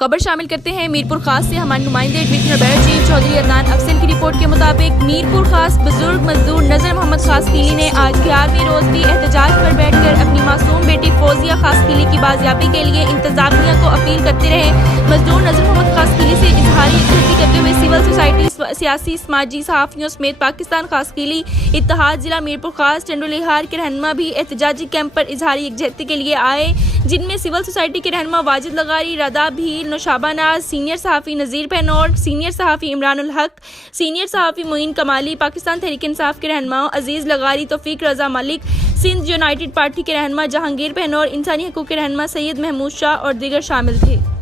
खबर शामिल करते हैं मीरपुर खास से। हमारे नुमाइंदे divisional bureau chief Chaudhary Adnan Afsal की रिपोर्ट के मुताबिक मीरपुर खास बुजुर्ग मजदूर नजर मोहम्मद खासकीली ने आज 11वें रोज भी एहतजाज पर बैठकर अपनी मासूम बेटी फौजिया खासकीली की बाजियाबी के लिए इंतजामिया को अपील करते रहे। मजदूर नजर मोहम्मद खासकीली से इजहारी यकजहती करते हुए सिविल सोसाइटी, सियासी, समाजी, सहाफियों समेत पाकिस्तान खासकीली इत्तेहाद जिला मीरपुर खास चंडोलिहार के रहनुमा भी एहतजाजी कैंप पर इजहारी यकजहती के लिए आए, जिनमें सिविल सोसाइटी के रहनुमा वाजिद लगारी, रदा भील, नौशाबा नाज, सीनियर सहाफ़ी नज़ीर पैनोट, सीनियर सहाफ़ी इमरान उल हक, सीनियर सहाफ़ी मोइन कमाली, पाकिस्तान तहरीक इंसाफ के रहनुमा अजीज़ लगारी, तौफीक रजा मलिक, सिंध यूनाइटेड पार्टी के रहनुमा जहांगीर पैनोट, इंसानी हकूक़ के रहनुमा सैयद महमूद शाह और दीगर शामिल थे।